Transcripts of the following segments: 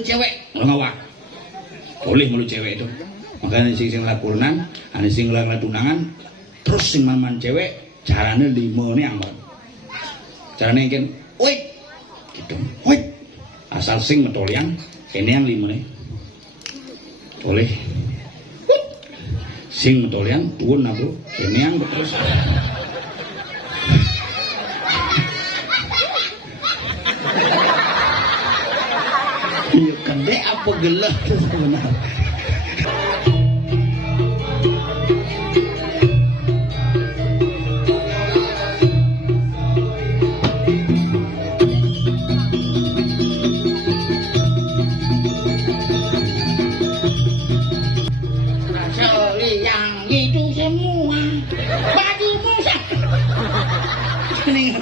ada cewek ngawak boleh melu cewek itu makanya sing lakunan ane sing tunangan terus sing man cewek carane 5 nih ambang carane kan wait gitu wait asal sing metoliang kene yang 5 nih boleh sing metoliang tuun aku kene yang terus iya kende apa gelah sebenarnya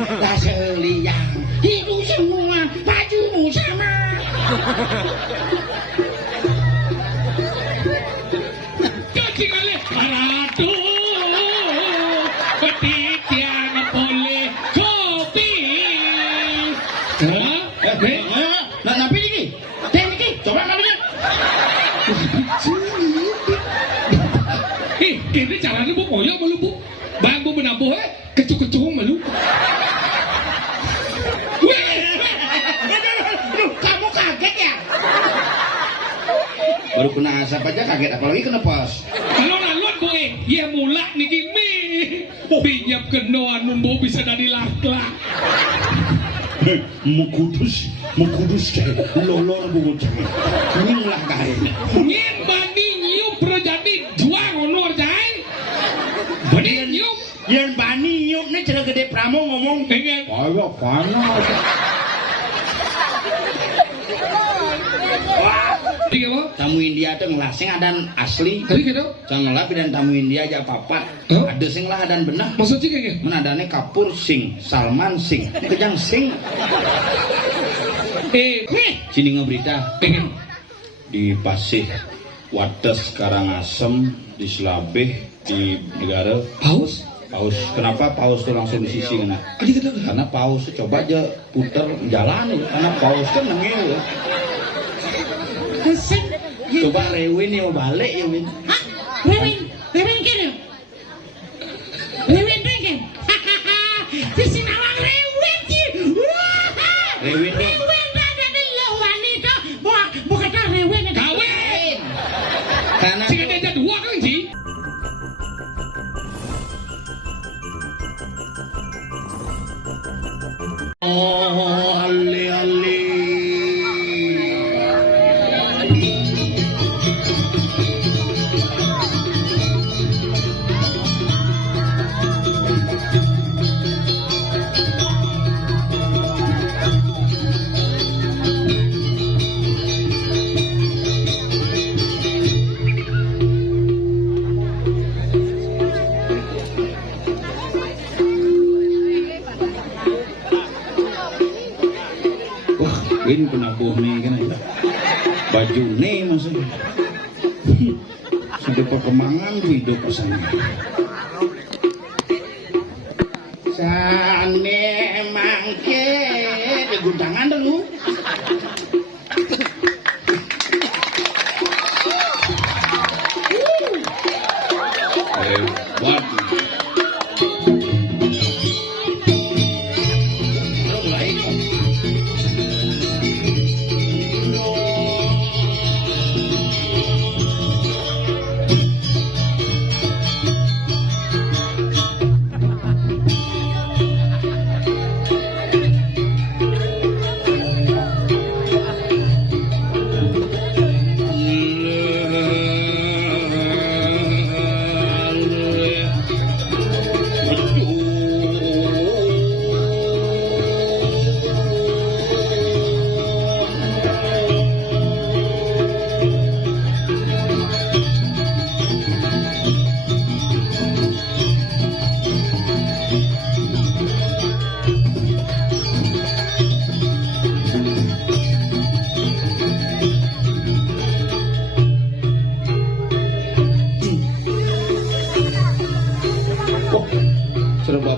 Raseli yang itu semua bajumu sama jadi kali parado petian boleh kopi nah napi ini teknik coba namanya ini caranya bu koyo malu bu bang bu menabuh kecuh-kecuh malu kamu kaget ya baru kena asap aja kaget apalagi kena pos kalau lalut boy ya mulak nih gini pinjam kenoan numbo bisa dari lak-lak mukudus kayak lolor bocah nying lah kae nying bani nyup berjadi juang honor jai bani nyup yang bani nyup nih cara gede pramo ngomong pengen ayo panas tamu India tuh ngelasing adan asli jangan lah dan tamu India aja papat ada sing lah adan benah maksudnya kayak gini menadane Kapur Sing Salman Sing kejang Sing sini ngeberita pengen di Pasih Wates Karangasem di Selabeh di negara Paus kenapa Paus tuh langsung di sisi kena karena Paus coba aja puter jalan karena Paus kan nengil coba Rewin yang balik ya Win hah? Rewin kira Rewin pengen di Sinawang Rewin Rewin ada lo wanita bukan Rewin kawin karena sih ada 2 kan sih oh ale Win penabuh nih kan baju nih maksudnya sudah perkembangan hidup pesannya sane mangke di gundangan dulu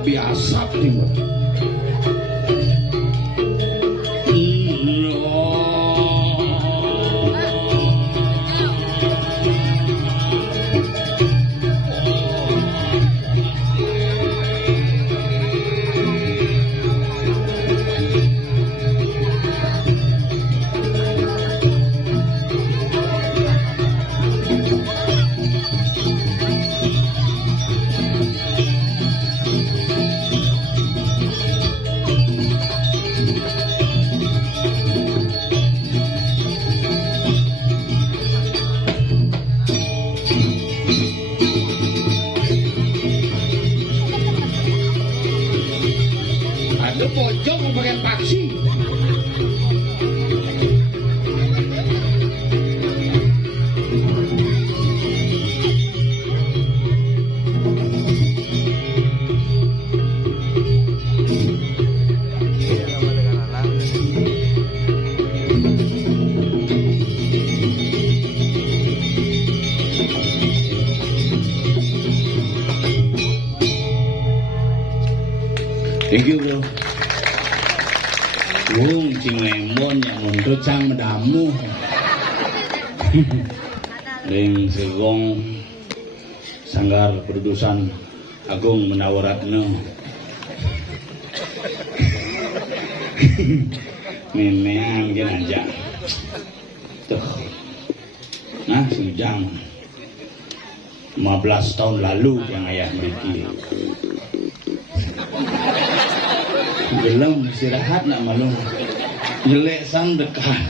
biasa nih Thank you bro. Wong cing lemon yang untuk cang medamu. Ring segong sanggar produsan Agung Menawaratno. Memang dia aja. Tuh. Nah, sujang 15 tahun lalu yang ayah Mriki. Belum istirahat nak malu. Jelek sang dekat.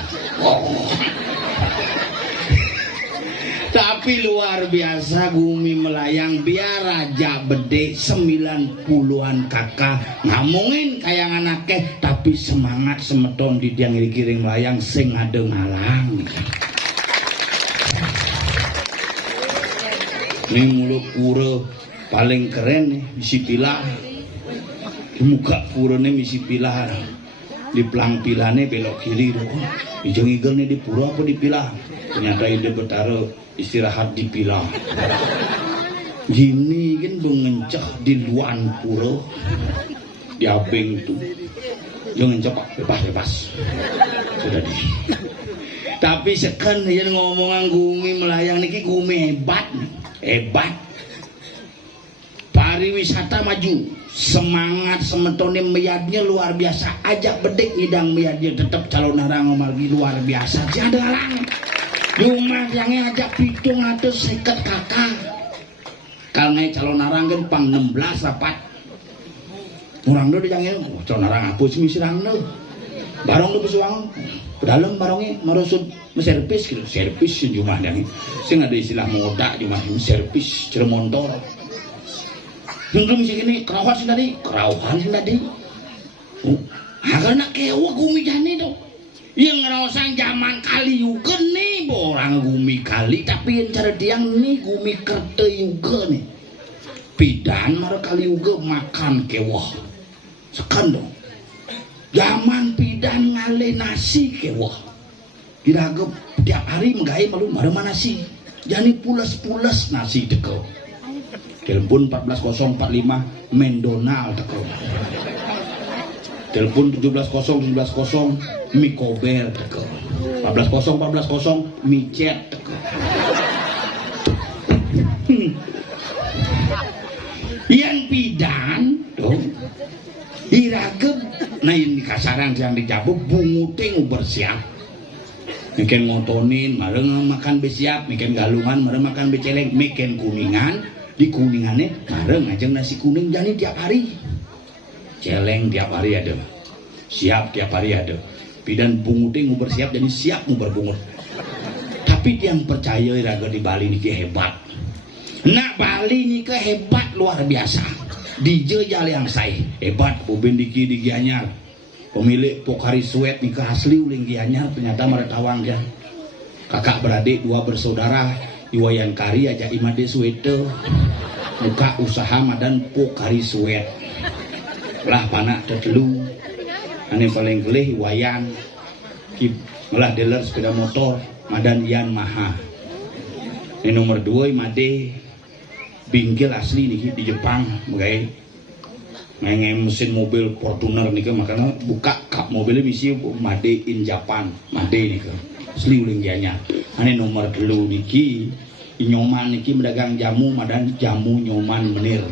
Tapi luar biasa Gumi melayang biar Raja Bede 90-an kakak ngomongin kayangan akeh tapi semangat semeton di tiang kiring melayang sing ada ngalang. Ini mulut pura paling keren nih misi pilah. Muka pura nih misi pilah. Di pelang pilahnya belok kiri tuh. Ijeng igel nih di pura apa di pilah? Ternyata ide betara istirahat di pilah. Gini kan mengencah di luar pura. Di abeng itu. Jangan cepat bebas. Sudah di. Tapi sekan yang ngomongan Gumi melayang niki Gumi hebat. Pariwisata maju. Semangat semetone meyadnya luar biasa. Ajak bedek ngidang meyadnya tetap calon narang margi luar biasa. Tiada lang. Rumah yang ajak pitung atau seket kakak. Kalau ngai calon narang kan pang 16 rapat. Orang tu dia jangan calon narang apa sih misirang tu. Barang tu pesuang. Dalam barangnya marosud servis gitu. Servis sejumlah yang saya ada istilah moda di mana servis cermontor. Belum sih ini kerauhan sih tadi. Agar nak kewa Gumi jani tu. Yang ngerosang zaman kali juga nih orang Gumi kali tapi yang cara tiang nih Gumi kerte juga nih. Pidan marah kali juga makan kewa. Sekan dong. Zaman pidan ngale nasi kewa. Diragep tiap hari menggai malu marah nasi. Jani pulas nasi teko. Telepon 14045 Mendonal teko. Telepon 170 Mikober teko. 140 Micet teko. Yang pidan dong. Iragep nah ini kasaran yang dicabut bunguting bersiap. Miken ngotonin mareng makan besiap, miken galungan mareng makan beceleng, miken kuningan di kuningannya mareng ngajeng nasi kuning jadi tiap hari. Celeng tiap hari ada. Siap tiap hari ada. Pidan bunguting bersiap jadi siap berbungut. Tapi yang percaya iraga di Bali ini hebat. Nah Bali ini hebat luar biasa. DJ Jali yang saya hebat Bobin Diki di Gianyar. Pemilik Pokari Sweat nikah asli uling Gianyar ternyata meretawang ya. Kakak beradik dua bersaudara Iwayan Kari aja Imade Swete. Muka usaha madan Pokari Sweat. Lah panak tetelu. Ane paling gelih Iwayan. Malah dealer sepeda motor madan Yan Maha. Ini nomor 2 Imade bingkil asli nih di Jepang guys ngai mesin mobil Fortuner nih makanya buka kap mobilnya misi Made in Japan Made nih asli uling dianya ane nomor 3 niki nyoman niki mendagang jamu madan jamu nyoman menir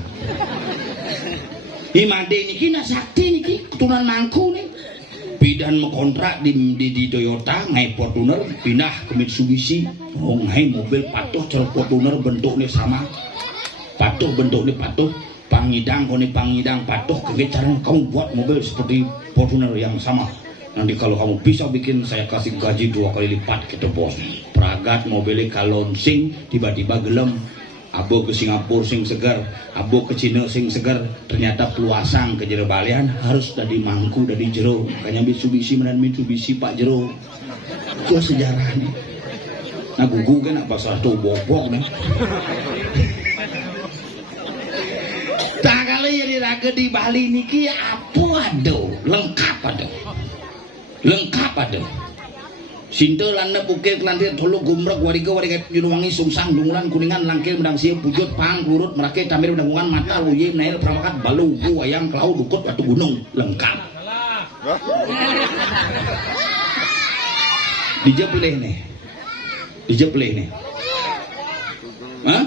di Made niki nasakti niki keturunan mangku nih bidan mengontrak di Toyota ngai Fortuner pindah ke Mitsubishi ngai mobil patuh cer Fortuner bentuknya sama patuh bentuknya patuh pangidang koni pangidang patuh kegecaran kamu buat mobil seperti Fortuner yang sama nanti kalau kamu bisa bikin saya kasih gaji 2 kali lipat gitu bos peragat mobilnya kalonsing tiba-tiba gelem abo ke Singapura sing segar abo ke Cina sing segar ternyata peluasang ke jero balian harus dari mangku dari jero makanya Mitsubishi menan Mitsubishi Pak Jero itu sejarahnya nah gugu kan apa salah tuh bobok nih tak kali jadi raga di Bali niki apa ada lengkap ada Sinta landa bukit kelantir tolok gumrek warga junuwangi sungsang dungulan kuningan langkil medang siap pujut pang kurut merake tamir mendangungan mata luye nail pramakat balu wayang kelau dukut batu gunung lengkap. Dijepelih nih. Hah?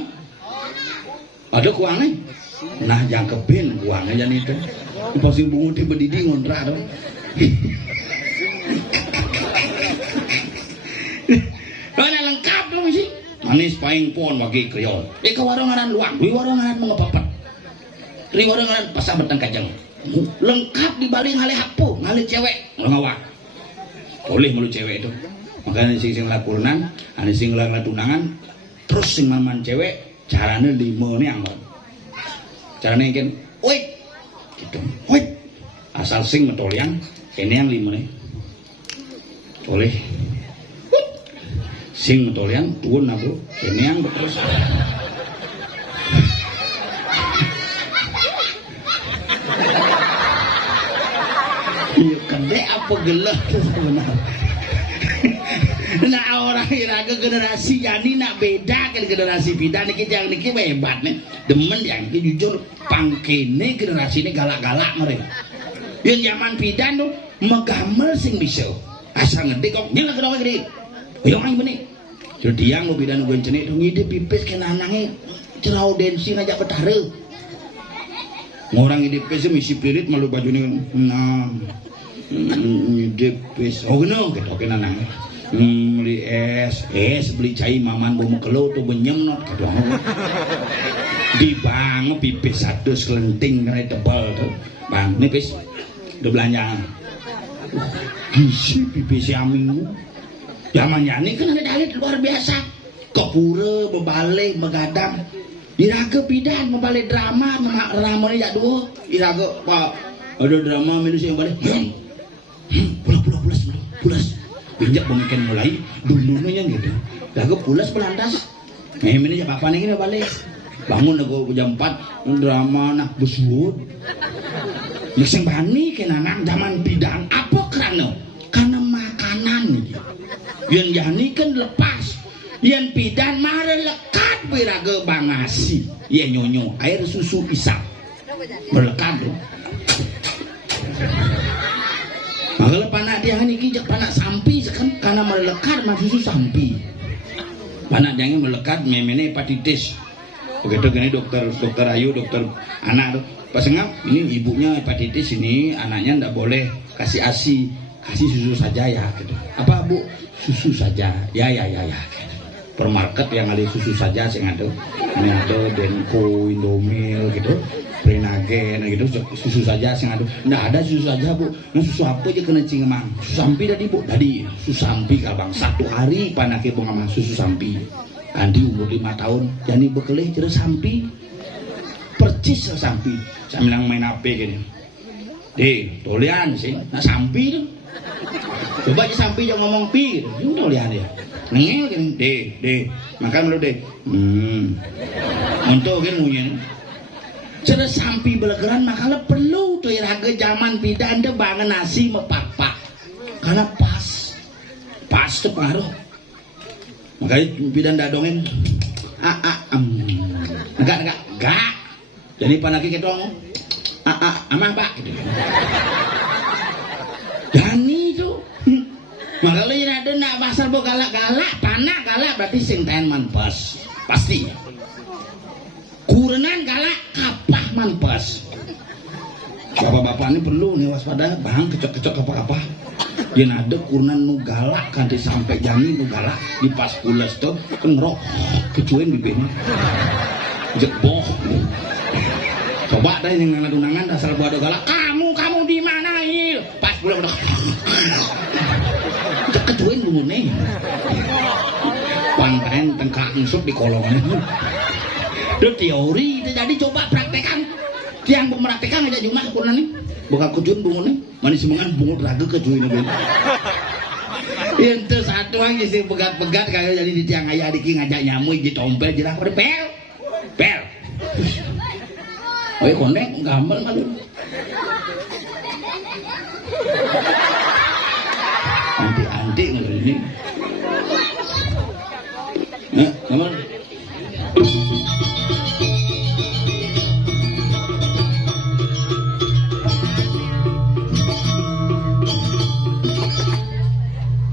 Ada kuangnya? Nah jangkepin kuangnya jadi itu. Pasti bungu di berdidi ngontrak tuh. Mana lengkap dong sih? Manis paing pon bagi kriol. Ke waronganan luang, di waronganan mengepapet. Di waronganan pasang betang kajang. Lengkap di balik ngalih hapu, ngalih cewek, ngawak. Boleh melu cewek itu. Makanya sing lakunan, ane sing tunangan, terus sing maman cewek, caranya 5 nih anggon. Caranya kan, wait, gitu, wait. Asal sing metoliang, ini yang 5 nih. Boleh. Sing metoliang, tuun aku, ini yang terus. Iya kede apa gelah sebenarnya. Nah orang iraga generasi yani nak beda kan generasi bidan niki yang niki hebat nih demen yang niki jujur pangkene generasi ini galak-galak mereka yang zaman bidan tuh megamel sing bisa asal ngerti kok nyala kedua gede yang lain benih jadi yang lo bidan gue cenik tuh ngide pipis kena anangnya cerau densi ngajak petara orang ngide pipis misi pirit malu baju nih nah ngide pipis oh geno gitu kena anangnya beli es beli cai maman bau mekelo tuh benyem not gitu di bang pipis satu selenting karena tebal tuh bang nih pis udah belanja gizi pipis aming zaman yani kan ada dalit luar biasa kepura bebalik begadang iraga bidan membalik drama ramai jak dua iraga pak ada drama minus yang balik pulas pinjak pemikiran mulai dulunya gitu lagu pulas pelantas ini siapa nih ini balik bangun aku jam 4 drama nak besut yang bani kenangan zaman bidan apa karena makanan gitu yang jani kan lepas yang bidan marah lekat beraga bangasi ya nyonyo air susu isap melekat loh kalau panak dia ini kijak panak sampi kan karena melekat susu sampi panak dia melekat memene hepatitis begitu gini dokter Ayu dokter anak tuh pas ngap ini ibunya hepatitis ini anaknya ndak boleh kasih ASI kasih susu saja ya gitu apa bu susu saja ya gitu. Permarket yang ada susu saja sing ada ini ada Denko Indomil gitu Prenagen gitu susu saja sing ada ndak ada susu saja bu nah susu apa aja kena cingmang susu sampi tadi bu tadi susu sampi kabang 1 hari panake pengaman susu sampi nanti umur 5 tahun jadi bekelih terus sampi percis sampi saya bilang main HP gini deh tolian sih nah sampi tuh coba aja sampi jangan ngomong pi gitu tolian ya ngel gini deh makan dulu deh untuk gini punya cerdas sampi belegeran makanya perlu tuh iraga zaman bidan deh bangun nasi mepapak karena pas tuh pengaruh makanya bidan dadongin enggak jadi panaki ketong amah pak gitu Dani itu makanya ini ada nak pasal bo galak-galak panak galak berarti sing ten manpas pasti kurenan galak kapah manpas siapa bapak ini perlu nih waspada bang kecok apa dia ada kurenan nu galak kanti sampai jami nu galak di pas pulas tuh kengrok kecuin bibirnya jeboh coba deh yang tunangan dasar buat galak kamu di mana ini pas pulang udah kecuin dulu nih pantain tengkak nusuk di kolongnya itu teori itu jadi coba praktekan yang meraktekan aja cuma kurang nih bukan kecuin bungu nih manis semangat bungu raga kecuin nih itu satu aja sih pegat-pegat kayak jadi di tiang ayah diki ngajak nyamuk di tompel jelas pada pel oh konek gambar malu anti ini. Nah, namun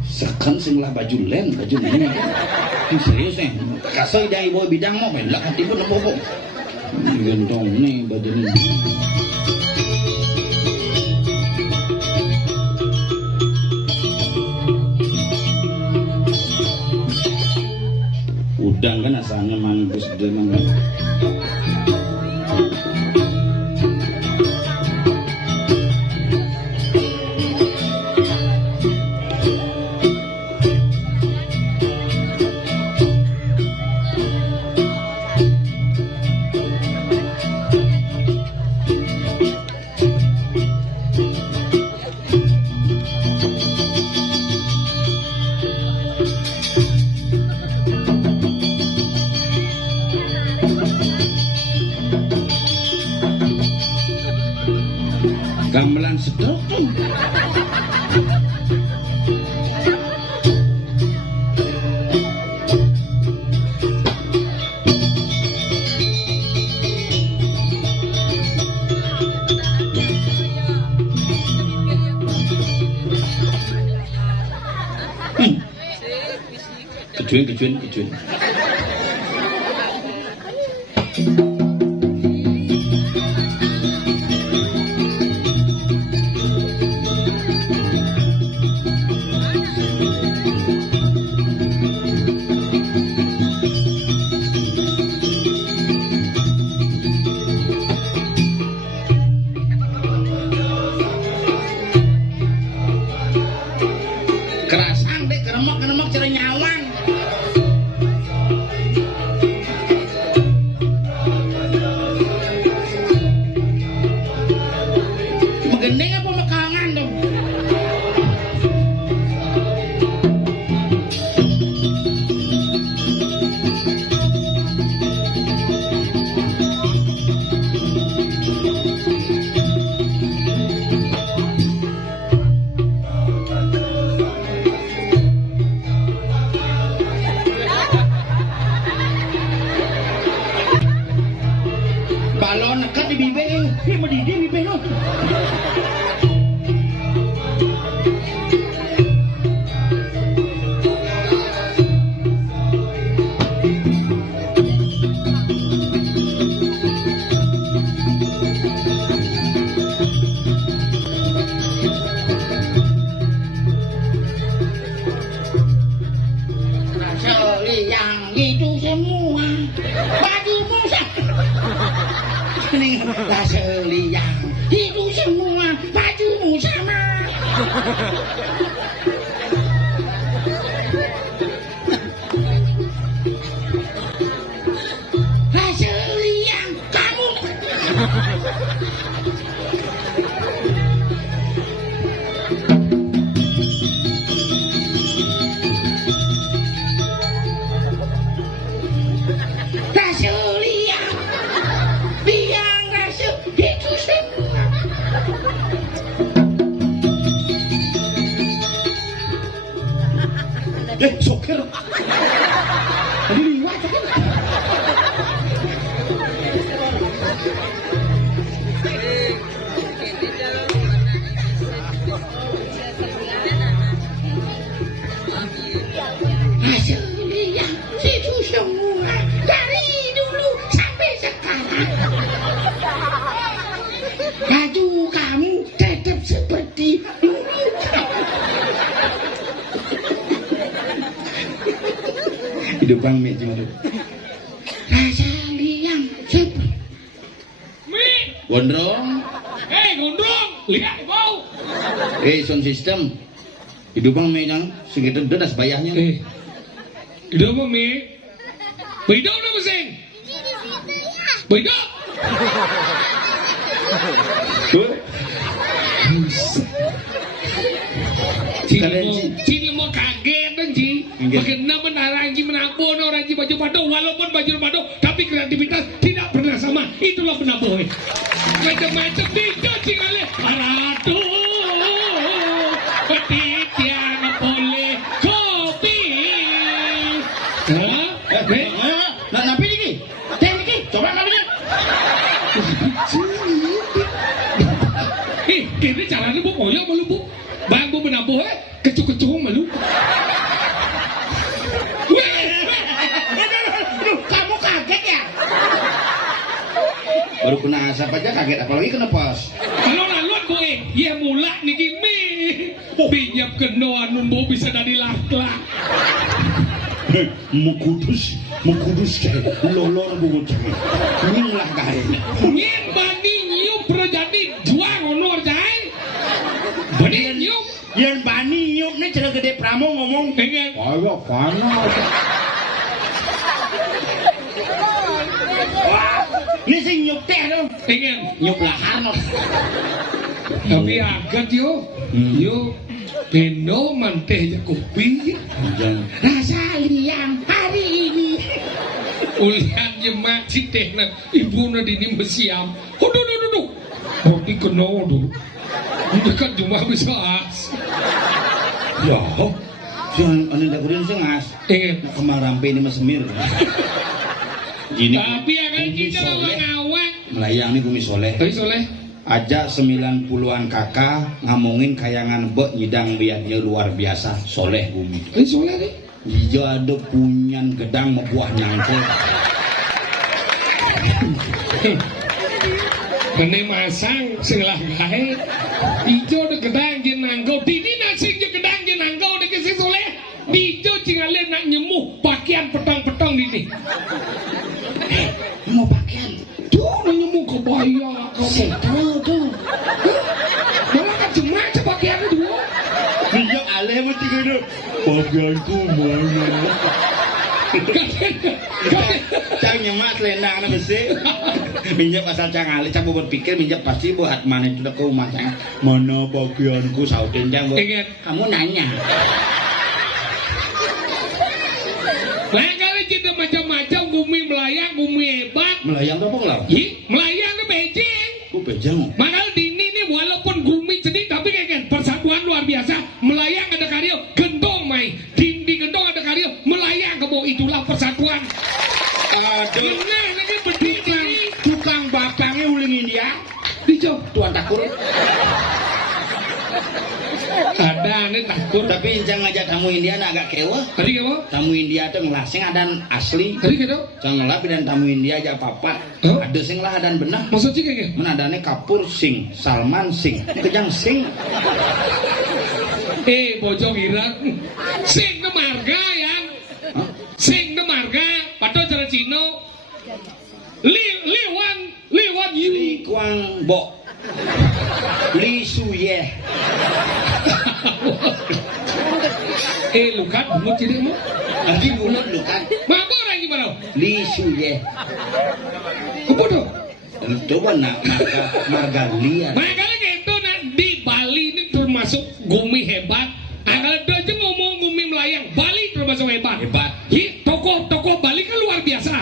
sekan sing lah baju len, baju ini. Serius nih, kasih dari boy bidang mau melak hati pun apa-apa. Gendong nih baju ini. Udang kan asalnya mampus dengan gamelan sedot. Kejuin. Kerasan deh, keremak cari nyawang. Megending apa mekangan dong? Balon nekat di bibir, ini mendidih bibir lo. Yang itu semua bagimu Raseli yang itu semua bajumu sama. Raseli yang kamu. Sokir. Tadi liwat kan? Hasilnya itu semua dari dulu sampai sekarang. Baju kamu tetap seperti dulu. Hidup bang Mi cuma tuh. Rasa liang seperti Mi. Gondrong. Gondrong. Lihat bau. Sound system. Hidup bang Mi yang segitu dedas bayarnya. Hidup bang Mi. Hidup udah mesin. Hidup. Cina mau kaget kan Ci. Bagaimana menarangi menabuh orang Ci baju padu walaupun baju padu tapi kreativitas tidak pernah sama. Itulah penabuh. Macam-macam dicuci kali. Aduh, petian boleh. Baru kena asap aja kaget, apalagi kena pos. Kalau laluan gue, ya mulak nih kimi. Pinjam keno anu mau bisa dari lak-lak. Mukudus cek, lolor bocah. Nying lah kae. Nying bani nyup perjadi juang honor cai. Bani nyup. Yen bani nyup nih cara gede Pramo ngomong. Pengen. Ayo kana. Ini sing nyup teh tuh. Pengen. Nyup lahar no. Tapi agak yo. Yo. Pendo manteh ya kopi. Rasa liang hari ini. Ulian jemak si teh na ibu na dini mesiam. Hudu. Kopi keno dulu. Dekat cuma bisa as. Ya, jangan ane dagurin sing as. Pengen. Kemarampe ini mesemir. Ini. Tapi akan kita lawan awak. Melayang ini bumi soleh. Tapi soleh. Aja 90-an kakak ngomongin kayangan bek nyidang biadnya luar biasa soleh bumi. Soleh nih. Ijo ada punyan gedang mebuah nyangkut. Mene masang sing lah gae. Ijo de gedang je nanggau. Dini nasi je gedang je nanggau de ke soleh. Ijo cingale nak nyemuh pakaian petang-petang dini. Mau pakaian. Tuh nyemuh kebaya. Setro tuh. Malah kan cuma pakaian itu. Bijak aleh mesti gitu. Pakaianku mana? Cang nyemak selendang na besi. Minjak asal cang alih cang berpikir minjak pasti buat mana itu ke rumah cang. Mana pakaianku sautin cang. Kamu nanya. Lah kali cinta macam-macam bumi melayang, bumi hebat. Melayang apa ngelau? Melayang ke Beijing. Ku Beijing. Makanya dini nih walaupun bumi sedih tapi kayak persatuan luar biasa. Melayang ada karya, gendong mai. Di gendong ada karya, melayang ke bawah itulah persatuan. Aduh. Ini lagi berdiri. Tukang bapangnya uling India. Dijo. Tuan takur. Ada nih takur. Tapi jangan ngajak tamu India agak kewa. Tadi kamu? Tamu India tuh ngelasing adan asli. Tadi gitu? Jangan ngelapi dan tamu India aja papat. Huh? Ada sing lah dan benah. Maksudnya kayak gitu? Mana adanya Kapur Sing, Salman Sing, Kejang Sing. Bojong Irak. Sing ke marga yang. Hah? Sing ke marga. Padahal cara Cino. Liwan Yu. Li Kuang Bo. Li Suye. Lukat bungut jadi mau. Lagi bulat lu kan. Mabok orang gimana? Li Suye. Apa tuh? Coba nak marga liar. Makanya gitu nah di Bali ini termasuk gumi hebat. Kalau aja ngomong gumi melayang, Bali termasuk hebat. Hebat. Tokoh Bali kan luar biasa.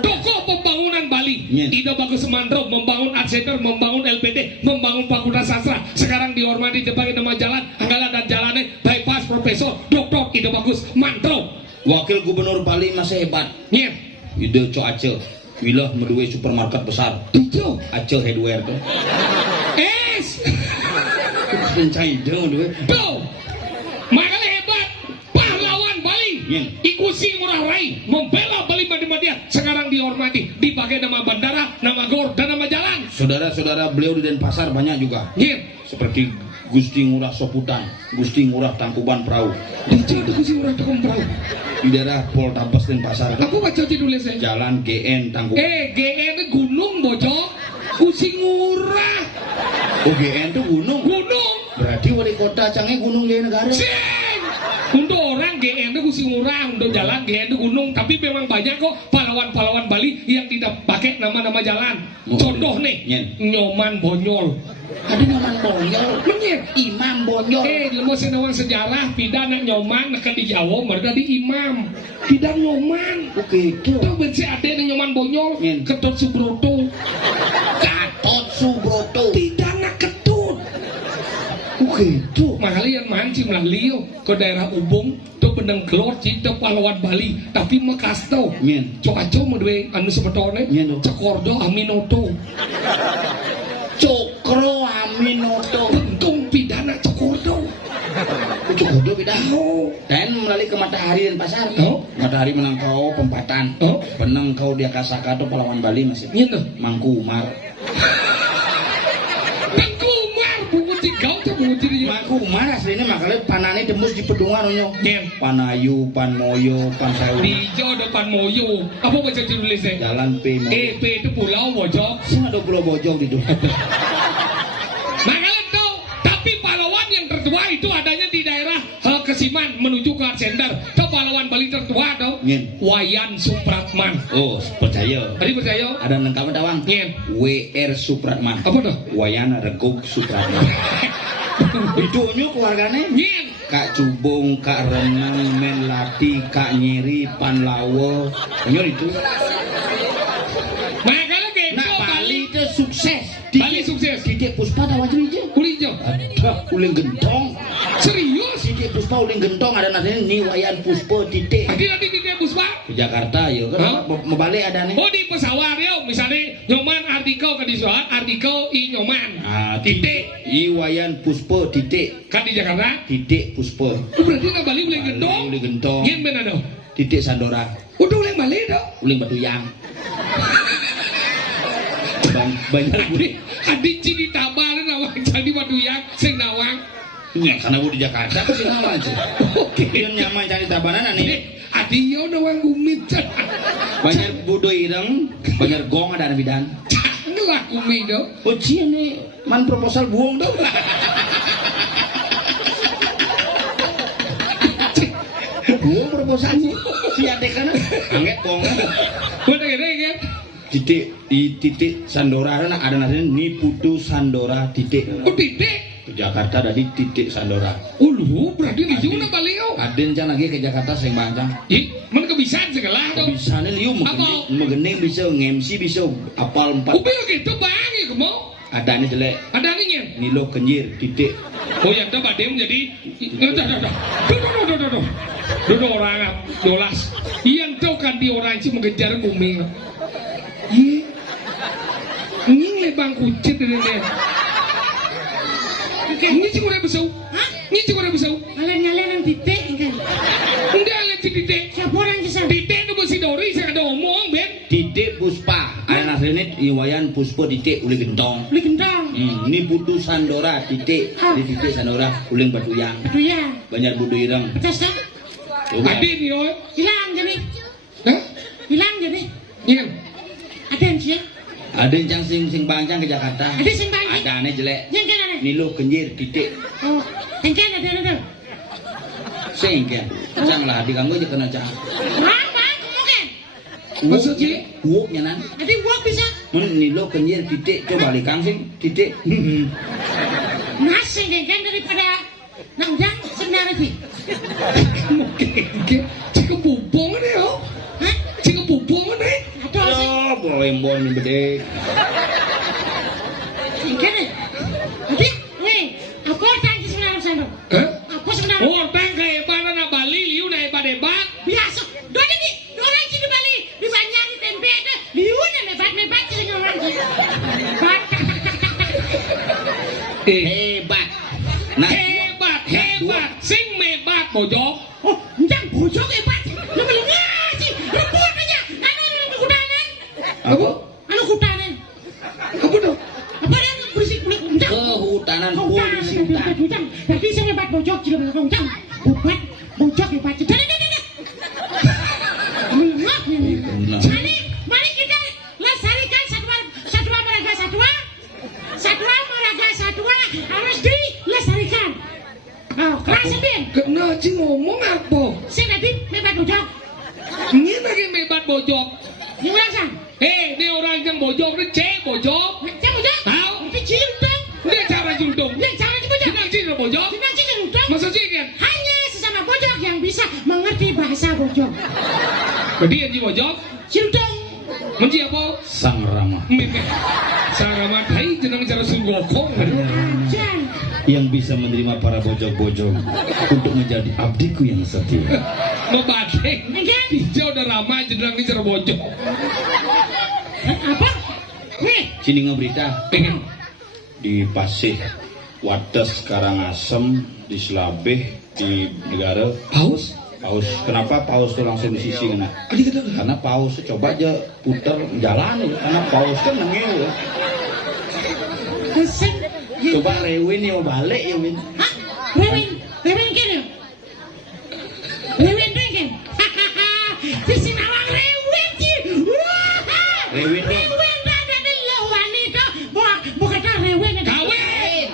Tokoh pembangunan Bali. Ida Bagus Semandro membangun Art Center, membangun LPD, membangun Fakultas Sastra. Sekarang dihormati Jepang nama jalan, Anggala dan jalannya bypass Profesor Dr. Ida Bagus Mantro. Wakil Gubernur Bali masih hebat. Iya. Ide Co Aceh. Wilah medue supermarket besar. Itu Aceh Hardware tuh. Pencai dong dua. Tuh. Makanya hebat. Pahlawan Bali. Ikusi Ngurah Rai membela Bali mati-matian. Sekarang dihormati dipakai nama bandara, nama gor dan nama jalan. Saudara-saudara beliau di Denpasar banyak juga. Seperti Gusti Ngurah Soputan, Gusti Ngurah Tangkuban Perahu. Itu Gusti Ngurah Tangkuban Perahu. Di daerah Poltabes Denpasar. Aku baca tulis saya. Jalan GN Tangkuban. GN itu gunung bojok. Gusti Ngurah. Oh GN itu gunung. Gunung. Berarti wali kota canggih gunung di negara. Untuk orang GN itu Gusti Ngurah, untuk jalan GN itu gunung. Tapi memang banyak kok pahlawan-pahlawan Bali yang tidak pakai nama-nama jalan. Contoh nih, Nyoman Bonyol. Ada Nyoman Bonyol. Bener. Imam Bonyol. Lemo senawang sejarah pidana Nyoman akan di Jawa mereka di Imam. Pidana Nyoman. Oke itu. Tahu benci ada Nyoman Bonyol. Ketut Subroto. Gatot Subroto. Pidana Ketut. Oke itu. Makanya yang mancing lah Leo ke daerah Ubung tuh benang kelor cinta pahlawan Bali tapi mekasto. Coaco medwe anu sebetulnya. Cokordo Aminoto. Cokro Aminoto. Bentung pidana Cokordo. Cokordo pidana. Dan melalui ke Matahari dan Pasar. Matahari menangkau Pempatan. Penangkau dia Kasaka tuh pahlawan Bali masih. Mangku Umar. Pengkumar bungu cigau tuh bungu ciri. Maku mana aslinya makanya panane demus di pedungan onyo. Nyen. Panayu, Panmoyo, Pansayu. Di hijau depan moyo. Apa baca tulisnya? Jalan P. P itu pulau bojok. Sing ada pulau bojong di situ. Makanya tuh, tapi pahlawan yang tertua itu adanya di daerah Kesiman menuju ke Arsender. Tuh pahlawan Bali tertua tuh. Nyen. Wayan Supratman. Oh, percaya. Tadi percaya? Ada lengkapnya tawang. Nyen. WR Supratman. Apa tuh? Wayana Regog Supratman. Itu onyo keluarganya. Nyen. Kak Cubung, Kak Renang, Melati, Kak Nyeri, Panlawo. Onyo itu. Makanya gitu Nah, Bali Bali. itu sukses. Bali sukses. Didik Puspa tahu aja aja. Kulijo. Ada uling gentong. Serius? Didik Puspa uling gentong ada nasinya ni Wayan Puspa titik. Nanti di Puspa. Ke Jakarta ya kan mau balik ada nih. Oh di pesawat yo, misalnya nyoman artikel ke di soal artikel i nyoman. Titik. I Wayan Puspa titik. Kan di Jakarta. Titik Puspa. Oh, berarti nggak Bali boleh gendong. Uling gentong. Yen benar dong. Titik Sandora. Udah boleh Bali dong. Uling Batuyang. Banyak Adik cini tabaran awak jadi Batuyang sing nawang. ya karena gue di Jakarta pasti nama aja. Oke. Yang nyaman cari tabanan nih. Adik yo nawang kumit. Banyak bodoh ireng, banyak gong ada bidan. Ngelak kumit dong. Oh cia nih, man proposal buang dong. Buang proposal si adek kan, angget gong. Bener kan? Titik di titik Sandora ada nasinya ni putu Sandora titik. Oh titik. Ke Jakarta ada di titik Sandora. Lu berarti di mana Bali yo? Aden can lagi ke Jakarta sing bancang. Ih, mana kebiasaan segala dong. Bisa nih liu megening bisa nge-MC bisa apal 4. Upi gitu bang ya kamu. Ada nih jelek. Ada nih. Nilo kenjir titik. Oh yang dah badem jadi. Dodo orang dolas. Yang tahu kan di orang sih mengejar kuming. Iya. Ini lebang kucit ini dia. Ini sih kurang besar. Ini sih kurang besar. Ngalen-ngalen ang titik kan. Enggak lihat titik. Siapa orang kisah? Titik itu mesti Dori saya ada omong Ben. Titik Puspa. Ada nasinya Iwayan Puspa titik uli gentong. Beli kentang. Ini putu Sandora titik di titik Sandora uling Batuyang. Aduh ya. Banyak bodoh ireng. Pecas kan? Adi nih yo. Hilang jadi. Hah? Hilang jadi. Iya. Ada yang sih. Ada yang sing bancang ke Jakarta. Ada sing bancang? Ada aneh jelek. Yang kan ada? Nilo kenjir titik. Oh, yang kan ada. Sing kan. Cang lah di kamu aja kena cang. Apa? Kamu kan? Maksudnya? Wuknya nan. Ada walk bisa. Nilo kenjir titik. Coba balik kang sing titik. Nasi kan daripada nangdang sebenarnya sih. Oke. Cika bubong nih yo. Hah? Cika bubong nih. Atau sih? Oh, boleh nih bedek. Yang kan? Jadi, nih, apa tangki sebenarnya sana? Hah? Apa sebenarnya? Oh, tang kayak mana na Bali liu na hebat-hebat. Biasa. Dona nih, orang sih di Bali, di Banjar, di tempe ada, liunan hebat sih orang sih. Hebat. Hebat. Nah, Hebat. Sing mebat bojok. Oh, jangan bojok hebat. Lu beli ngasih, rebut aja. Anu kutanan. apa? Anu kutanan. Apa tuh? Apa yang berisik beli undang? Kehutanan polisi hutan. Undang. Berarti saya hebat bojok sih belakang undang. Hebat bojok hebat. Dah. Melengak ini. Mari kita lestarikan satwa marga satwa. Satwa marga satwa harus dilestarikan. Oh, keras Ben. Kena cing ngomong apa? Saya tadi hebat bojok. Ini lagi mebat bojok. Gimana sang? Ini orang yang bojok ni cek bojok. Macam bojok? Tahu? Tapi cium dong. Dia cara julung. Dia cara di bojok. Senang cing bojok. Tidak cium dong. Masa sih kan? Hanya sesama bojok yang bisa mengerti bahasa bojok. Jadi yang di bojok. Cium dong. Menci apa? Sang Rama. Mimpi. Sarama thai jenang cara sunggokong. Jan. Yang bisa menerima para bojok-bojok untuk menjadi abdiku yang setia. Membatik. Enggak. Hijau dan ramai jenang ni cara bojok. Apa? Nih. Sini ngeberita di Pasir, Wates, Karangasem, di Selabeh, di negara Paus? Paus. Kenapa Paus tuh langsung di sisi kena? Adi kata. Karena Paus coba aja puter jalan ya. Karena Paus kan nengil ya. Sing. Coba Rewin yang balik ya Win. Hah? Rewin kene. Rewin dengken. Di Sinawang Rewin ki. Rewin dong. Rewin ada lo wanita. Bukan Rewin. Kawin.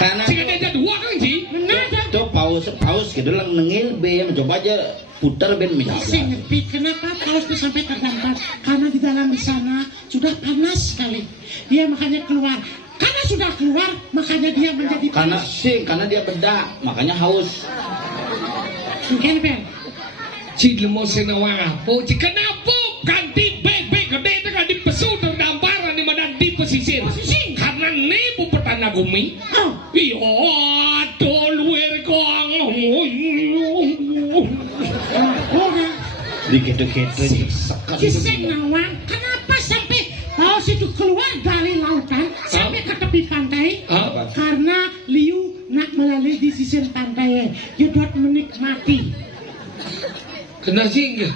Karena Sing ada dua kan sih. Menada. tuh paus gitu lang nengil be coba aja putar ben Saya misalnya. ngerti kenapa paus itu sampai terdampar karena di dalam di sana sudah panas sekali. Dia makanya keluar. Karena sudah keluar makanya dia menjadi Karena panas. karena dia bedak makanya haus. Mungkin Ben. Cid lemo senawang apa? Jika kenapa ganti bebek gede itu ganti pesu terdampar di mana di pesisir. Pesisir. Karena nipu petana bumi. Oh, Iya, aduh luar kong. orang Dikit-dikit sekat si itu. Senawang kenapa sampai paus itu keluar dari lautan sampai ke tepi pantai? Apa? Karena Liu nak melalui di sisi pantai. Dia dapat menikmati. Kena singgah.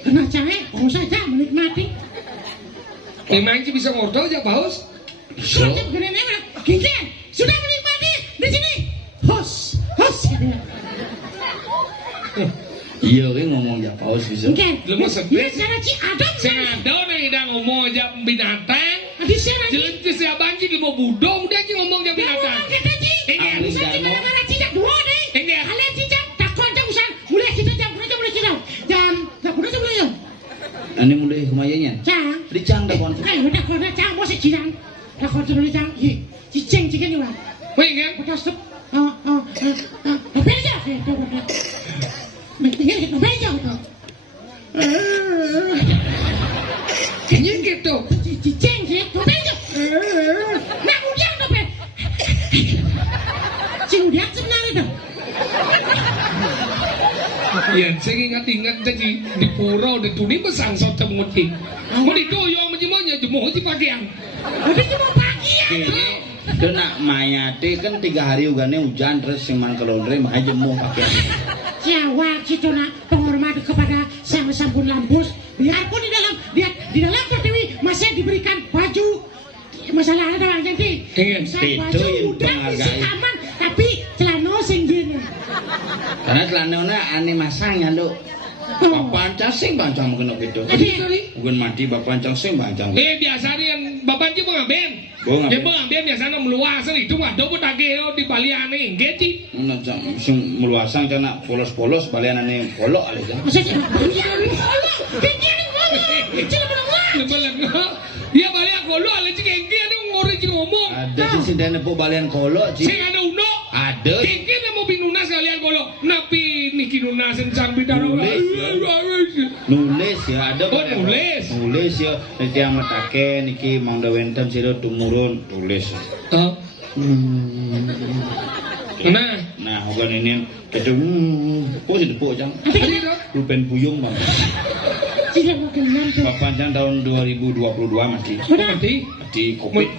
Kena cahaya, oh saja menikmati. Memang bisa ngordo aja paus. Sudah benar Ginggen sudah menikmati di sini. Hos. Gitu ya. Iya kan ngomong ya paus bisa. Ginggen. Lu mau sebut? Di sana Ci Adam. Saya ada nih udah ngomong aja binatang. Di sana Ci. Jelas si abang Ci mau budong udah Ci ngomong aja binatang. Kita Ci. Enggak. Usah di mana-mana cicak dua deh. Enggak. Kalian cicak takut aja usah. Mulai kita jam mulai kita. Jam takut aja mulai. Ini mulai kemayanya. Cang. Dicang dah kon. Ayo dah kau dah cang mau sekian. Dah kau terus cang. Ye. Ciceng cikan ni wah. Wait kan? Udah stop. Apa aja? Apa aja? Kayaknya gitu. Ciceng sih. Apa aja? Nak udiang tu pen. Cing udiang sebenarnya tu. Ya, saya ingat tadi di pura di tuni besang so temuti. Mau didoyong menjemonya jemoh si pakaian. Ada cuma pagi ya. Itu nak mayate kan 3 hari ugane hujan terus sing man kelondre mah jemuh pakai. Jawab situ nak penghormat kepada sang sampun lampus. Biarpun di dalam pertiwi masih diberikan baju. Masalah ada orang nanti. Dengan Baju yang udah isi penghargaan. aman tapi celana singgir. Karena celananya aneh masangnya dok. Bapak ancang sing bancang mungkin gitu. Mungkin mati bapak ancang sing bancang. Biasa nih yang bapak Ci mau ngaben. Gua ngaben. Dia mau ngaben biasanya meluas itu mah do tagih di baliane geci. Mana sing meluasang cana polos-polos balianane polok ale kan. Maksudnya Lebalan. Dia balik kolo ale Ci gengge ada ngore Ci ngomong. Ada sih sindane po balian kolok Sing sih. ada uno. Ada. Gengge mau binunas kalian kolo. Napi niki nunasen sang bidara. Nulis ya ada. Oh, nulis. Nulis ya. Nanti yang ngetake niki mang dawentem sira tumurun tulis. Nah, bukan ini kita kok sih depok jang. Rupen buyung bang. tidak mau kenal tuh. Bapak jang tahun 2022 mati. Mati covid.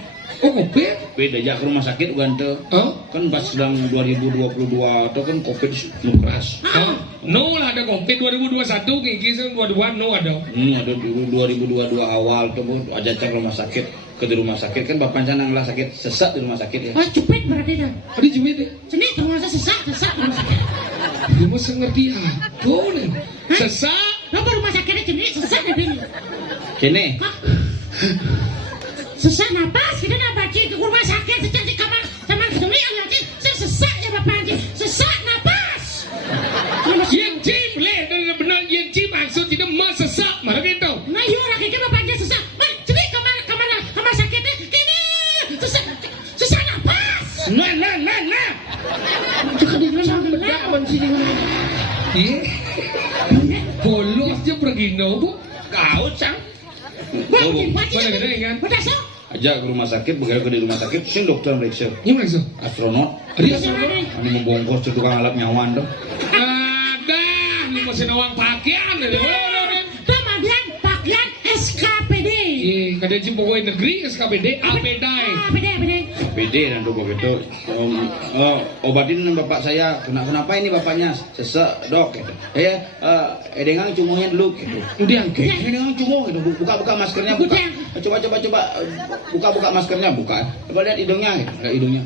Oh, covid? Covid aja ke rumah sakit bukan tuh. Kan pas sedang 2022 itu kan covid keras. No lah ada covid 2021 kayak gitu 22 no ada. Ada 2022 awal tuh aja cek rumah sakit ke di rumah sakit kan bapak jangan lah sakit sesak di rumah sakit ya. Oh cepet berarti dah. Ada cuma deh. Sini termasuk sesak rumah sakit. Dia mau ngerti apa nih? Sesak. Lo rumah sakitnya jenis sesak di sini. Kene. Sesak napas kita nak baca ke rumah sakit sejak di kamar kamar sendiri yang nanti sesak ya bapak nanti sesak napas. Yang cip leh dari benar yang cip maksud tidak sesak mana gitu. Nah iya lagi kita bapak sesak. Jadi kamar sakitnya kini sesak napas. Nah. Jangan dibilang benar sih. Iya. Bolos aja pergi no bu. Kau cang. Mana gede kan? Udah sok. Aja ke rumah sakit, begitu ke di rumah sakit, sing dokter meriksa. Yang meriksa? Astronot. Ada Ini membongkos itu tukang alat nyawan dong. Ada. Ini masih nawang pakaian. Kemudian pakaian SKPD. kada si pokoknya negeri SKPD APDAI. BD dan tuh begitu. Obatin bapak saya. Kenapa ini bapaknya? Sesek dok. Gitu. Edengang cumuhnya dulu. Gitu. Udah angke. Edengang cumuh. Gitu. Buka maskernya. Coba. Buka maskernya. Buka. Coba lihat hidungnya. Gitu. Lihat hidungnya.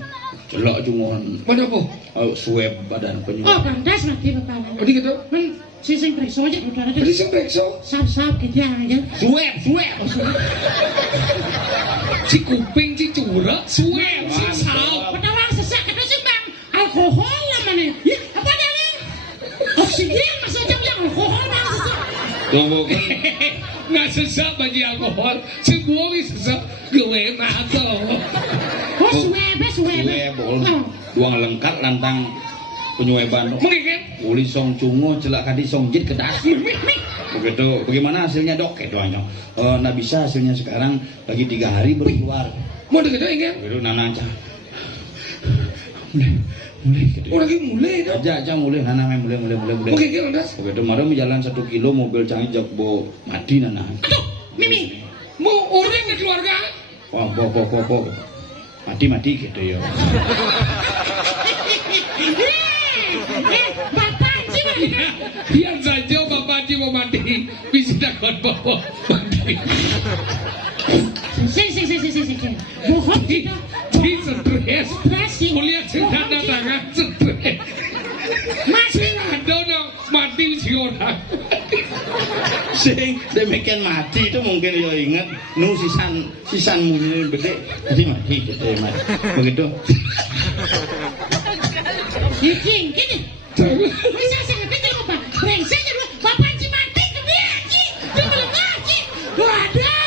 Celok cumuhan. Mana po? Swab badan penyuh. Oh, pantas nanti bapak. Oh di gitu. Sising periksa aja udah ada. Sising periksa. Sap gitu aja. Swab. Si kuping si curah, swab, si sal. Pedawang sesak kata sih bang. Alkohol lah mana? Ya apa nih? Oksigen masih aja bilang alkohol bang sesak. Tunggu. Nggak sesak bagi alkohol. Si buang sesak gue nato. Oh swab. Buang lengkap lantang penyueban. Mungkin. Uli song cungo celak kadi song jit kedas. Begitu. Bagaimana hasilnya dok? Itu hanya. Nggak bisa hasilnya sekarang lagi 3 hari baru keluar. Mau deket ingin? Begitu nana aja. Mulai. Gitu. Oh lagi mulai dong. Aja mulai nana mulai. Oke lantas. Begitu malam jalan 1 kilo mobil canggih jak bo mati nana. Aduh, Mimi. Mau orang ke keluarga? Wah, bo. Mati gitu ya. Bapak sih mah. Biar saja Bapak Haji mau mati. Bisa dapat bawa mati. Sing. Bohong kita. Di stres. Stres. Kuliah sedang tangan stres. Masih Ada dong mati si orang. Sing demikian mati itu mungkin yo inget nu sisan munyi gede jadi mati gitu ya mati. Begitu. gini. Bisa saya ngerti apa? Brengsek dulu. Bapak si mati ke dia, Ci. Dia belum ngaji. Wadah.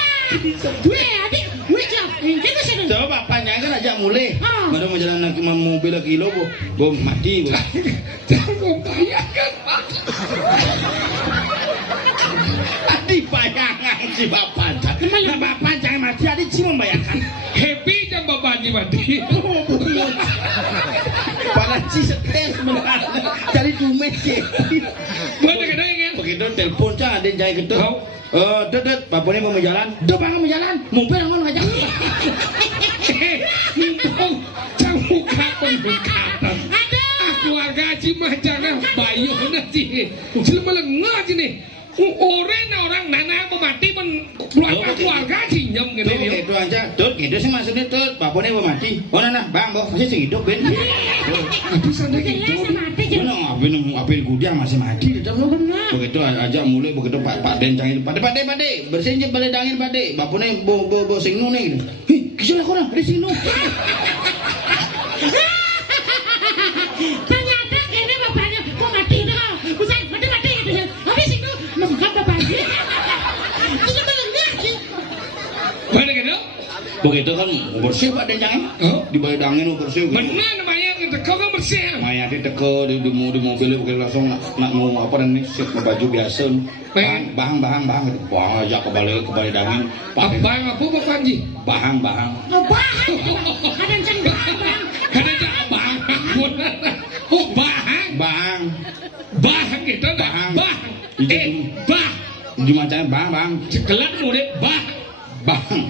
Gue jam. Ini bisa dulu. Coba panjang kan aja mulai. Ah. Baru mau jalan lagi mobil kilo bo mati. Jangan bayangkan Pak. Adi bayangan si bapak. Nah bapak jangan mati. Adi sih membayangkan. Happy kan Bapak Haji mati. Para si stres benar. Dari dumet sih. Mana kena ingin? Begitu telepon cah ada jaya gitu. Tahu. Dedet, bapaknya mau jalan. Duh, bang mau jalan. Mobil ngon ngajak. Mumpung camuka pendekatan. Keluarga Haji mah jangan bayu nanti. Cuma lengah sini. Orang nana mau mati keluarga Haji nyem gitu. Itu aja. Tut, gitu sih maksudnya tut. Bapaknya mau mati. Oh nana, bang, boh masih hidup ben. Bisa ada gitu. Mana ngapin kudiang masih mati. Begitu aja mulai begitu Pak Den cangin. Pade, bersihin je balai dangin pade. Bapaknya bo singnu nih. Hi, kisah korang, ada singnu. Ternyata ini bapaknya mau mati dah. Usai mati gitu ya. Habis itu bukan bapaknya. Itu belum ngaji. Mana kena? Begitu kan bersih Pak Den cangin. Di balai dangin bersih. Mana namanya kita kau kan bersih. Mayat teko di mobil begitu langsung nak mau apa dan nih siap baju biasa. Bahang aja ke balai dangin. Abang apa Bapak Haji? Bahang. Ngebahan. Ada yang bahang. Karena jangan bahang. Oh bahang. Bahang itu dah. Bahang. Bah. Di macamnya bahang. Cekelat murid bah. Bahang.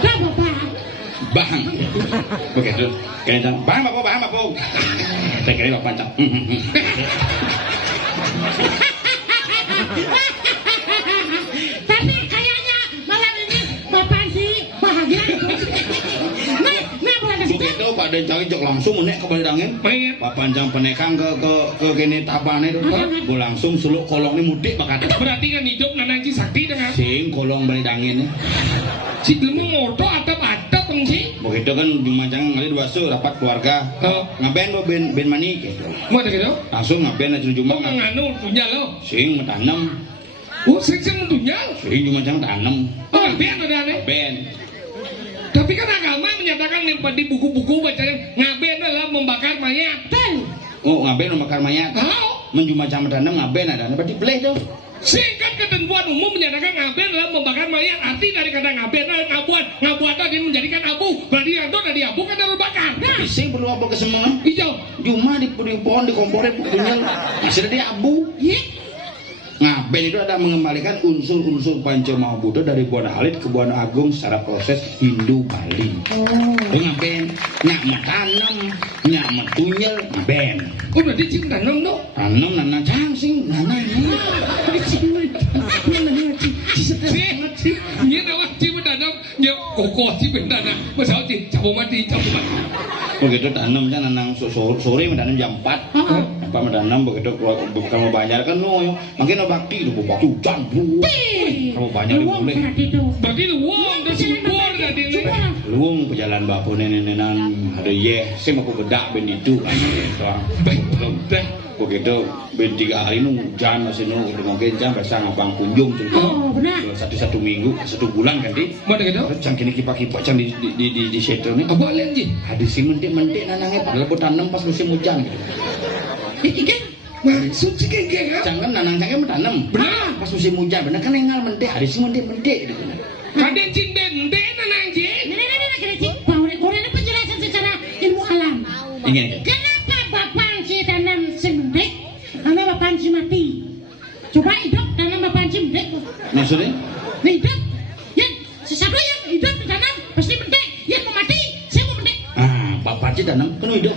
Dah bapak. Bahang. Begitu. Kayaknya bahang bapak. Saya kira bapak cak. Tapi kayaknya malam ini bapak sih bahagia. Nah bulan Begitu Pak Den cangin jok langsung menek ke balai dangin. Pengen. Pak panjang penekang ke kene tabane itu. Gue langsung suluk kolong ini mudik bakat. Berarti kan hidup nanti sakti dengan Sing kolong balai dangin. si ilmu moto atap pengsi. Begitu kan cuma jangan ngali dua su rapat keluarga. Ngaben lo ben mani gitu. Mana gitu? Langsung ngaben aja cuma Mau nganu punya lo. sing mentanam. Oh sing punya. Sing cuma jangan tanam. Oh ngaben ada aneh. Ben. Tapi kan agama menyatakan di buku-buku bacaan ngaben adalah membakar mayat. Oh ngaben membakar mayat. Tahu? Menjuma jangan tanam ngaben ada. Berarti boleh tuh. Singkat ketentuan umum menyatakan ngaben adalah membakar mayat. Arti dari kata ngaben adalah ngabuat tadi menjadikan abu. Berarti yang itu dari abu kan harus bakar. Nah, Sing perlu apa ke semua? hijau. Cuma di pohon di kompornya punya. Bisa dia abu. Iya. Ngaben itu ada mengembalikan unsur-unsur Pancamaha Buddha dari Buana Alit ke Buana Agung secara proses Hindu Bali. Ngaben, nyak tanam, nyak metunyel, ngaben. Oh berarti cing tanam no? Tanam nana cangsing, nana ini. Ini nawak cing mendanam, ya kokoh cing mendanam, masal cing campur mati. Begitu tanam kan nanang sore mendanam jam 4. Apa mendanam begitu kamu banyak kan no, makin bakti itu bakti hujan bu. Kamu banyak boleh. Berarti luang dan subur tadi ni. Luang berjalan bapu nenek-nenek ada ye, saya mau bedak ben itu kan. Baik. Begitu ben 3 hari nu hujan masih nu udah mungkin jam biasa ngabang kunjung tuh. Oh, benar. Satu minggu, 1 bulan kan di. Mana gitu? Cang kini kipak-kipak cang di settle ni. Apa lain je? Hadis si mentik-mentik nanangnya padahal buat tanam pas musim hujan gitu. Ikan. Maksud si geng kan? Jangan nanang cangnya mentanam. Benar. Pas musim hujan benar kan engal mentik, hadis si mentik-mentik gitu. Kaden cing dende nanang je. Nenek kira cik, orang penjelasan secara ilmu alam. Ingin. Kenapa bapak si tanam semendek, karena bapak si mati? Coba hidup tanam bapak si mendek. Maksudnya? Hidup, yang sesuatu yang hidup tanam pasti mendek. Yang mau mati, saya mau mendek. Bapak sih tanam kan hidup.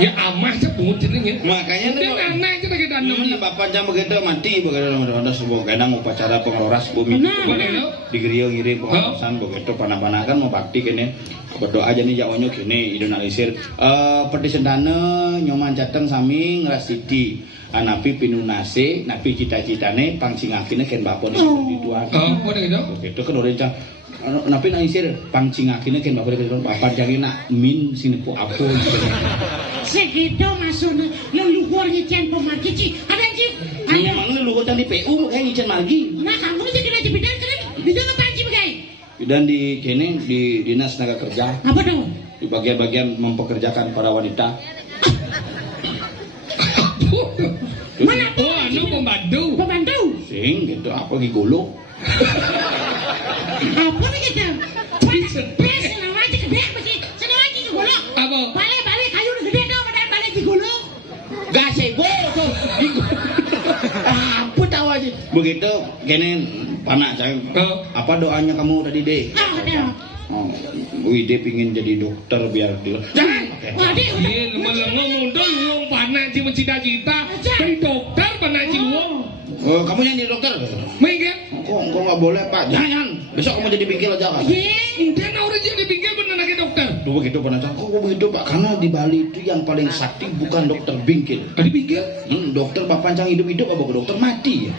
Ya amah sebut jenenge. Makanya dia nanang je lagi tanam. Bapak jam begitu mati begitu ada sebuah kenang upacara pengeloras bumi. Di gereja ngirim pengawasan begitu panah-panah kan mau bakti kene. Berdoa aja nih jawanyo kene idonalisir. Petisan dana nyoman cateng sami ngrasiti. Anapi pinunase, napi cita-citane pangcingakine ken bapon di tuan. Mana gitu? Begitu kan orang cang. Napi naisir pangcingakine ken bapon di tuan. Bapak jangan nak min sini po apa. Segitu maksudnya leluhur ngicen pemaki cik. Ada cik. Memang leluhur cang di PU kayak ngicen lagi. Nah kamu sih kena dibidan kan? Dijaga panci bagai. Dan di kene di dinas tenaga kerja. Apa dong? Di bagian-bagian mempekerjakan para wanita. Mana? Oh, anu pembantu. Pembantu. Sing gitu apa gigolo. Apa begitu? Pes senang aja gede begitu. Senang aja gigolo. Apa? Balik kayu udah gede dong, padahal balik gigolo. Gasebo tuh. Apa tahu aja. Begitu kene panak saya. Apa doanya kamu tadi, Dek? Ada. Oh, Wide pingin jadi dokter biar dia. Jangan. Waduh. Iya, ngomong dong luang panah sih mencita-cita. Jadi dokter panah sih luang. Oh, kamu yang jadi dokter? Mengke? Kok nggak boleh, Pak? Jangan. Besok kamu jadi bingkil aja, Pak. Dan orang jadi pinggir bener lagi dokter. Tuh begitu penasaran. Kok begitu, Pak? Karena di Bali itu yang paling sakti bukan dokter bingkil. Tadi pinggir? Dokter Bapak Cang hidup-hidup apa ke dokter mati ya?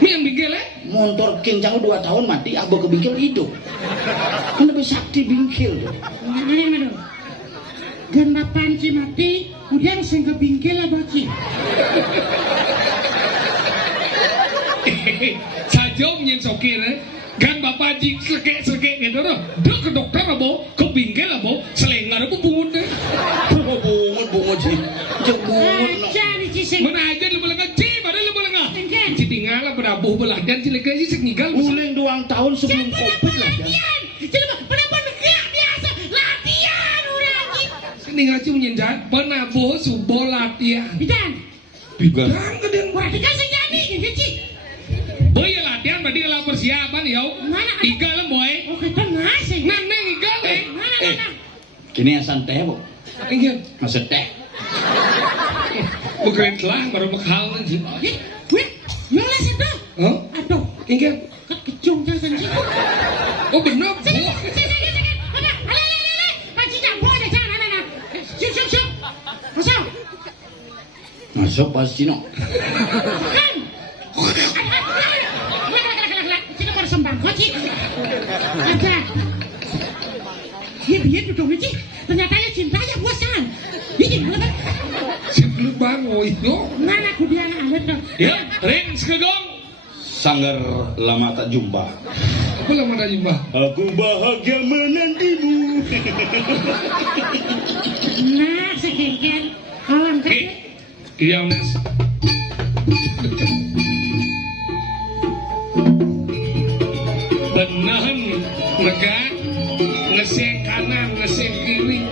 Yang pinggir lah? Montor King Cang 2 tahun mati, abah ke bingkil hidup. Kan lebih sakti bingkil tuh. Gan bapan si mati, kemudian sing ke bingkil lah baki. Saja menyen sokir kan bapak jik sekek gitu loh. Dok ke dokter apa? Ke bingkil apa? Selengar apa bungut deh? Bungut sih. Bungut. Cari cising. Mana aja lu bilang ci, pada lu bilang ah. Ci tinggal lah berabuh beladan ci lega sih seknigal. Ulang 2 tahun sebelum Covid lah. Jadi kenapa enggak biasa latihan udah Tinggal ci menyenjat penabuh subuh latihan. Bidan. Bidang kadang. Wah, dikasih sejani gitu Ci. Boy latihan berarti kalau persiapan ya. Iga lah boy. Oh, kita ngasih. Neng iga lah. Mana. Kini asan teh, Bu. Iya. Maksud teh. Bukan telah baru bekal sih. Wih, nyolah situ. Oh, Aduh, iya. kecung jangan sih. Oh benar. Masuk pasti no. Kita pada sembang kocik. Ada. Dia duduk aja. Ternyata ya cintanya bosan. Ini gimana kan? Sebelum bangun itu. Mana aku dia anak tuh. Ya, Ren sekegong. Sanggar lama tak jumpa. Apa lama tak jumpa? Aku bahagia menantimu. Nah, sekengken. Alam kan. Iya, Mas. Benahan megah, ngesek kanan, ngesek kiri.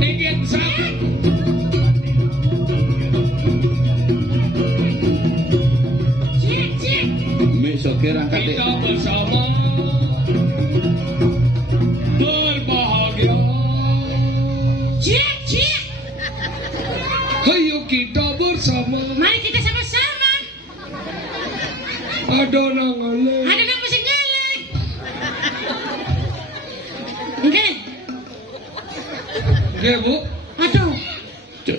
Ingin sama. Cik. Besok kira kate. Kita bersama berbahagia. Cik. Ayo kita bersama. Mari kita sama-sama. Ada nangale. Ada nama segala. Oke. Ya bu. Aduh.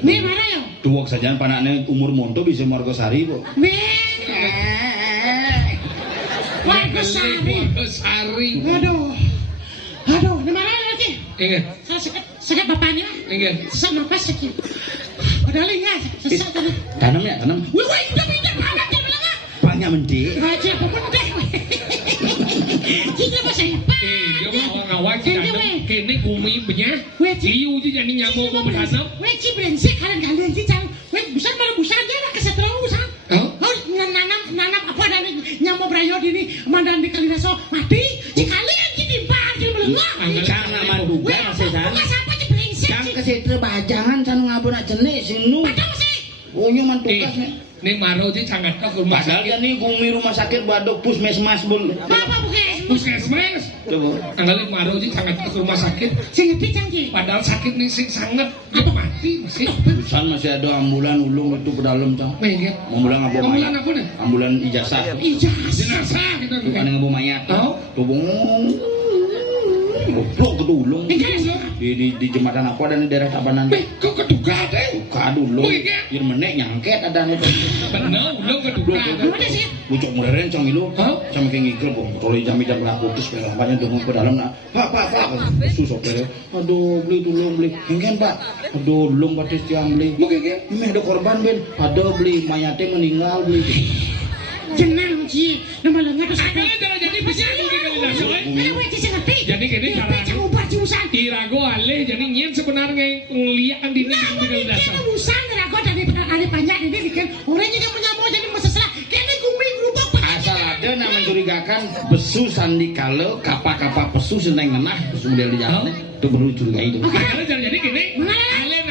Me marah yo. Tuwak saja panaknya umur monto bisa Margosari kok. Me. Wargosari. Sari. Aduh, ini marah lagi. Ingat. Saya sakit bapaknya. Ingat. Sesak nafas sakit. Padahal ingat, sesak tadi. Tanam ya, tanam. Wih, udah banget dia bilang ah. Banyak mendek. Aja, apapun deh. Kita masih hebat. Dia mau ngawak kita. Kini bumi punya. Ciu je jadi nyamuk mau berhanap. Weh, ci brengsek kalian ci jangan. Weh, busan baru busan dia lah keseterusan. Oh. Oh, nanam apa dan nyamuk brayo ini mandan di Kaliraso mati. Ci kalian ci timpang ci melengok. Jangan manduga masih san. Bukan siapa ci brengsek. Jangan kesetre bajangan san ngabon aja nih sinu. Padahal sih. Punya mantugas nih. Nih maro je sangat ke rumah Padahal sakit. dia nih bumi rumah sakit badok puskesmas bun. Apa bukan? Puskesmas. Coba. Anggalin maro je sangat ke rumah sakit. Sing ngerti canggih. Padahal sakit nih sing sangat. Dia mati masih. Busan masih ada ambulan ulung itu ke dalam cang. Mengingat. Ambulan apa Ambulan mayat? apa nih? Ambulan ijazah. Ijazah. Jenazah kita Bukan yang ngabo mayat. Tahu? Tubung. Goblok ke ulung. Ijazah. Di jembatan apa dan di daerah Tabanan. Kok keduga deh? Buka dulu. Oh, iya. Ir menek nyangket ada nih. Bener, belum keduga. Mana sih? Bucok modern cang itu. Hah? Sama kayak ngigel kok. Kalau jam-jam lah putus kayak lampanya dongeng ke dalam nak. Pak. Susah kere. Aduh, beli tolong beli. Ingin Pak. Aduh, belum batis jam beli. Mungkin kan? Ini ada korban Ben. Aduh, beli mayatnya meninggal beli. Jenang Ci. Nama lengah terus apa? Anggalin jadi bisa mungkin kali dah soalnya. Weh, Ci sing ngerti. Jadi gini Cara caranya. cang ubah ci usan. Irago ale jadi nyen sebenarnya ngeliat di Nah, ini kali dah bikin urusan rago dari penangani banyak ini bikin orangnya yang menyamuk jadi masalah. Kene gumi gerubak Asal ada yang mencurigakan besu sandi kalau kapal pesu seneng ngenah terus kemudian di jalan itu baru curiga itu. Anggalin jadi gini.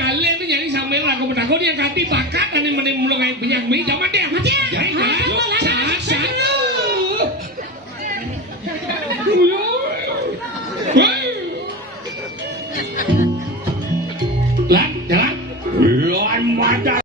Alen itu jadi sambil lagu pedago dia kati bakat dan yang mulai kayak banyak mie zaman dia. Mati ya? Jadi Ah, kan. Sat. Lan, jalan. Lan mata.